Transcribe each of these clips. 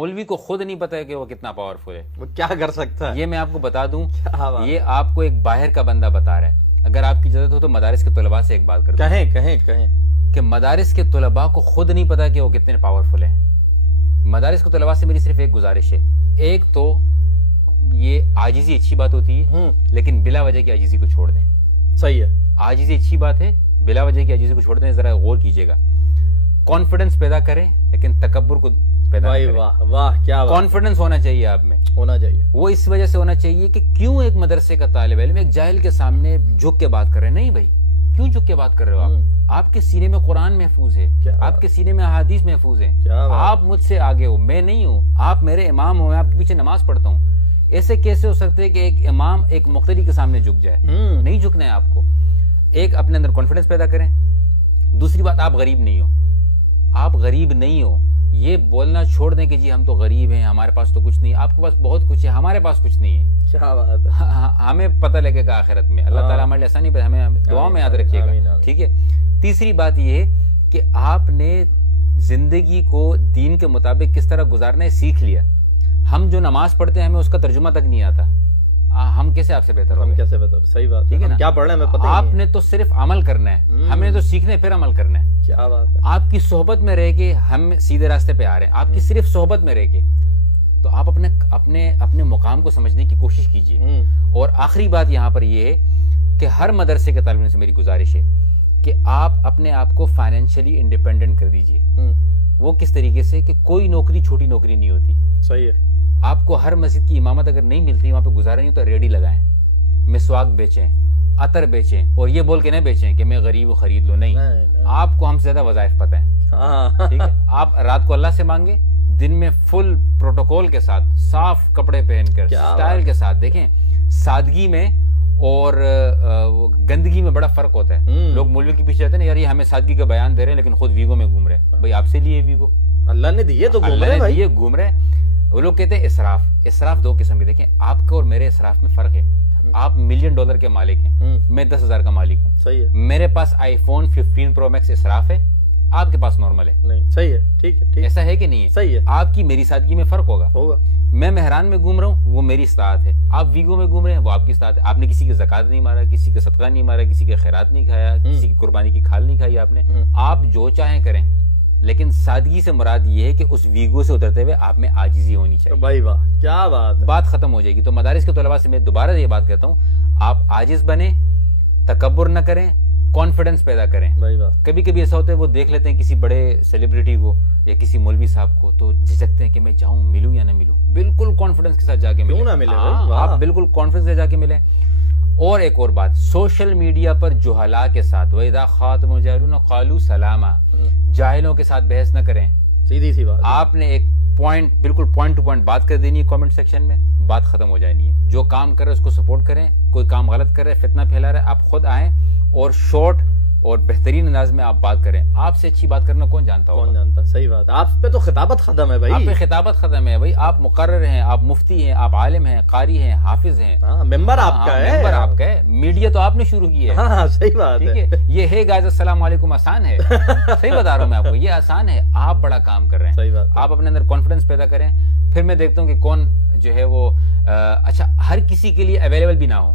مولوی کو خود نہیں پتا ہے کہ وہ کتنا پاورفل ہے، وہ کیا کر سکتا ہے؟ یہ میں آپ کو بتا دوں، بات یہ آپ کو ایک باہر کا بندہ بتا رہا ہے۔ اگر آپ کی اجازت ہو تو مدارس کے طلباء سے ایک بات کرتا ہوں کہیں کہ مدارس کے طلباء کو خود نہیں پتا کہ وہ کتنے پاورفل ہیں۔ مدارس کے طلباء سے میری صرف ایک گزارش ہے، ایک تو یہ عاجزی اچھی بات ہوتی ہے، لیکن بلا وجہ کی عاجزی کو چھوڑ دیں۔ صحیح ہے، عاجزی اچھی بات ہے، بلا وجہ کی عاجزی کو چھوڑ دیں، ذرا غور کیجیے گا۔ کانفیڈنس پیدا کریں لیکن تکبر کو پیدا نہ کریں۔ واہ واہ کیا بات، کانفیڈنس ہونا چاہیے آپ میں، ہونا چاہیے۔ وہ اس وجہ سے ہونا چاہیے کہ کیوں ایک مدرسے کا طالب علم ایک جاہل کے سامنے جھک کے بات کر رہے ہیں؟ نہیں بھائی، کیوں جھک کے بات کر رہے ہو آپ کے سینے میں قرآن محفوظ ہے، آپ کے سینے میں احادیث محفوظ ہیں، آپ مجھ سے آگے ہو، میں نہیں ہوں، آپ میرے امام ہو، میں آپ کے پیچھے نماز پڑھتا ہوں۔ ایسے کیسے ہو سکتے ہے کہ ایک امام ایک مقتدی کے سامنے جھک جائے؟ نہیں جھکنا ہے آپ کو۔ ایک اپنے اندر کانفیڈنس پیدا کریں۔ دوسری بات، آپ غریب نہیں ہو، آپ غریب نہیں ہو، یہ بولنا چھوڑ دیں کہ جی ہم تو غریب ہیں، ہمارے پاس تو کچھ نہیں۔ آپ کے پاس بہت کچھ ہے، ہمارے پاس کچھ نہیں ہے۔ کیا بات ہے، ہمیں پتہ لگے گا آخرت میں، اللہ تعالیٰ ہمارے لیے آسانی پہ ہمیں دعاؤں میں یاد رکھیے گا، ٹھیک ہے۔ تیسری بات یہ ہے کہ آپ نے زندگی کو دین کے مطابق کس طرح گزارنا ہے سیکھ لیا۔ ہم جو نماز پڑھتے ہیں ہمیں اس کا ترجمہ تک نہیں آتا، ہم کیسے آپ سے بہتر ہم کیسے بتاؤ؟ صحیح بات ہے، ہم کیا پڑھ رہے ہیں ہمیں پتہ ہی نہیں ہے۔ آپ نے تو صرف عمل کرنا ہے، ہم نے تو سیکھنا ہے پھر عمل کرنا ہے۔ کیا بات ہے، آپ کی صحبت میں رہ کے ہم سیدھے راستے پہ آ رہے ہیں، آپ کی صرف صحبت میں رہ کے، تو آپ اپنے مقام کو سمجھنے کی کوشش کیجیے۔ اور آخری بات یہاں پر یہ ہے کہ ہر مدرسے کے طالب علم سے میری گزارش ہے کہ آپ اپنے آپ کو فائنینشلی انڈیپینڈنٹ کر دیجیے۔ وہ کس طریقے سے کہ کوئی نوکری چھوٹی نوکری نہیں ہوتی۔ صحیح ہے، آپ کو ہر مسجد کی امامت اگر نہیں ملتی، وہاں پہ گزارا نہیں ہوتا، ریڈی لگائیں، مسواک بیچیں، عطر بیچیں، اور یہ بول کے نہ بیچیں کہ میں غریب ہوں خرید لو۔ نہیں، آپ کو ہم سے زیادہ وظائف پتہ ہیں، ٹھیک ہے۔ آپ رات کو اللہ سے مانگیں، دن میں فل پروٹوکول کے ساتھ صاف کپڑے پہن کر سٹائل کے ساتھ۔ دیکھیں، سادگی میں اور گندگی میں بڑا فرق ہوتا ہے۔ لوگ مولوی کے پیچھے رہتے ہیں نا، یار یہ ہمیں سادگی کا بیان دے رہے ہیں لیکن خود ویگو میں گھوم رہے ہیں۔ بھائی آپ سے لیے ویگو، اللہ نے دیے تو گھوم اللہ نے دیے گھوم رہے ہیں۔ وہ لوگ کہتے ہیں اسراف دو قسم کے۔ دیکھیں، آپ کا اور میرے اسراف میں فرق ہے۔ آپ $1 ملین کے مالک ہیں، میں 10,000 کا مالک ہوں۔ صحیح ہے، میرے پاس آئی فون 15 پرو میکس اسراف ہے، آپ کے پاس نارمل ہے۔ نہیں صحیح ہے، ٹھیک ہے، ایسا ہے کہ نہیں ہے؟ صحیح ہے، آپ کی میری سادگی میں فرق ہوگا۔ میں مہران میں گھوم رہا ہوں، وہ میری استطاعت ہے۔ آپ ویگو میں گھوم رہے ہیں، وہ آپ کی استطاعت ہے۔ آپ نے کسی کی زکوٰۃ نہیں مارا، کسی کا صدقہ نہیں مارا، کسی کے خیرات نہیں کھایا، کسی کی قربانی کی کھال نہیں کھائی آپ نے۔ آپ جو چاہیں کریں، لیکن سادگی سے مراد یہ ہے کہ اس ویگو سے اترتے ہوئے آپ میں عاجزی ہونی چاہیے۔ بھائی واہ کیا بات ہے، بات ختم ہو جائے گی۔ تو مدارس کے طلباء سے میں دوبارہ یہ بات کہتا ہوں، آپ عاجز بنیں، تکبر نہ کریں، کانفیڈنس پیدا کریں۔ کبھی کبھی ایسا ہوتا ہے وہ دیکھ لیتے ہیں کسی بڑے سیلیبریٹی کو یا کسی مولوی صاحب کو، تو جھجکتے ہیں کہ میں جاؤں، ملوں یا نہ ملوں۔ بالکل کانفیڈنس کے ساتھ جا کے ملیں، کیوں نہ ملے؟ آپ بالکل کانفیڈنس سے جا کے ملیں۔ اور ایک اور بات، سوشل میڈیا پر جہلاء کے ساتھ وَإِذَا خَاطَبَهُمُ الْجَاهِلُونَ قَالُوا سَلَامًا، جاہلوں کے ساتھ بحث نہ کریں۔ سیدھی سی بات، آپ نے ایک بالکل پوائنٹ ٹو پوائنٹ بات کر دینی ہے کامنٹ سیکشن میں، بات ختم ہو جانی ہے۔ جو کام کر رہے اس کو سپورٹ کریں، کوئی کام غلط کر رہے فتنہ پھیلا رہے آپ خود آئیں اور شارٹ اور بہترین انداز میں آپ بات کریں۔ آپ سے اچھی بات کرنا کون جانتا ہوگا؟ کون جانتا، صحیح بات۔ آپ پہ تو خطابت ختم ہے بھائی، آپ پہ خطابت ختم ہے بھائی۔ آپ مقرر ہیں، آپ مفتی ہیں، آپ عالم ہیں، قاری ہیں، حافظ ہیں، ممبر آپ کا ہے، ممبر آپ کا ہے۔ میڈیا تو آپ نے شروع کی ہے، ہاں صحیح بات ٹھیک ہے۔ یہ ہے گائز السلام علیکم آسان ہے، صحیح بتا رہا ہوں میں آپ کو، یہ آسان ہے۔ آپ بڑا کام کر رہے ہیں، صحیح بات۔ آپ اپنے اندر کانفیڈنس پیدا کریں، پھر میں دیکھتا ہوں کہ کون جو ہے وہ اچھا ہر کسی کے لیے اویلیبل بھی نہ ہو۔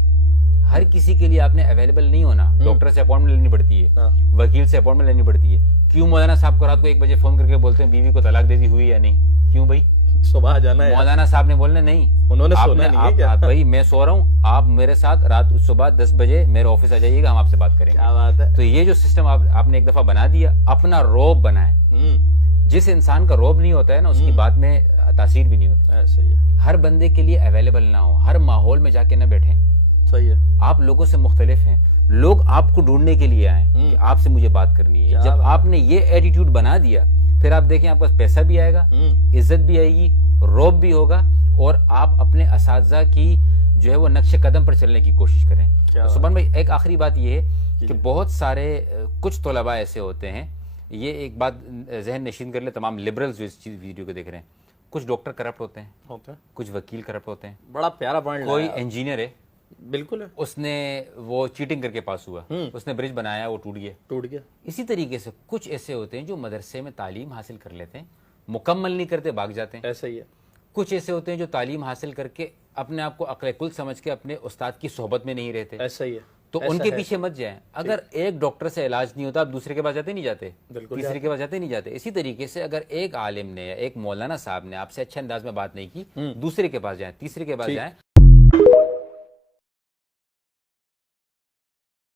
ہر کسی کے لیے آپ نے اویلیبل نہیں ہونا۔ ڈاکٹر سے اپوائنٹمنٹ لینی پڑتی ہے، وکیل سے اپوائنٹمنٹ لینی پڑتی ہے۔ کیوں مولانا صاحب کو رات کو 1 بجے فون کر کے بولتے ہیں بیوی کو طلاق دے دی ہوئی یا نہیں؟ کیوں بھائی؟ صبح جانا ہے، مولانا صاحب نے بولنا نہیں، انہوں نے سونا نہیں ہے کیا؟ بھائی میں سو رہا ہوں، آپ میرے ساتھ رات صبح 10 بجے میرے آفس آ جائیے گا، ہم آپ سے بات کریں گے۔ کیا بات ہے، تو یہ جو سسٹم آپ نے ایک دفعہ بنا دیا، اپنا روب بنائیں۔ جس انسان کا روب نہیں ہوتا ہے نا، اس کی بات میں تاثیر بھی نہیں ہوتی۔ صحیح ہے، ہر بندے کے لیے اویلیبل نہ ہو، ہر ماحول میں جا کے نہ بیٹھیں۔ صحیح ہے، آپ لوگوں سے مختلف ہیں، لوگ آپ کو ڈھونڈنے کے لیے آئیں کہ آپ سے مجھے بات کرنی ہے۔ جب آپ نے یہ ایٹیٹیوڈ بنا دیا، پھر آپ دیکھیں آپ کے پاس پیسہ بھی آئے گا، عزت بھی آئے گی، روب بھی ہوگا، اور آپ اپنے اساتذہ کی جو ہے وہ نقش قدم پر چلنے کی کوشش کریں۔ سبحان بھائی، ایک آخری بات یہ ہے کہ بہت سارے کچھ طلباء ایسے ہوتے ہیں، یہ ایک بات ذہن نشین کر لیں تمام لبرلز جو اس ویڈیو کو دیکھ رہے ہیں، کچھ ڈاکٹر کرپٹ ہوتے ہیں، کچھ وکیل کرپٹ ہوتے ہیں، بڑا پیارا پوائنٹ، کوئی انجینئر ہے، بالکل ہے، اس نے وہ چیٹنگ کر کے پاس ہوا، اس نے برج بنایا، وہ ٹوٹ گیا۔ ٹوٹ گیا۔ اسی طریقے سے کچھ ایسے ہوتے ہیں جو مدرسے میں تعلیم حاصل کر لیتے ہیں، مکمل نہیں کرتے، بھاگ جاتے ہیں. ایسا ہی ہے. کچھ ایسے ہوتے ہیں جو تعلیم حاصل کر کے اپنے آپ کو عقل کل سمجھ کے اپنے استاد کی صحبت میں نہیں رہتے. ایسا ہی ہے. تو ان کے پیچھے مت جائیں. اگر ایک ڈاکٹر سے علاج نہیں ہوتا آپ دوسرے کے پاس جاتے نہیں جاتے، تیسرے کے پاس جاتے نہیں جاتے. اسی طریقے سے اگر ایک عالم نے یا ایک مولانا صاحب نے آپ سے اچھے انداز میں بات نہیں کی، دوسرے کے پاس جائیں، تیسرے کے پاس جائیں.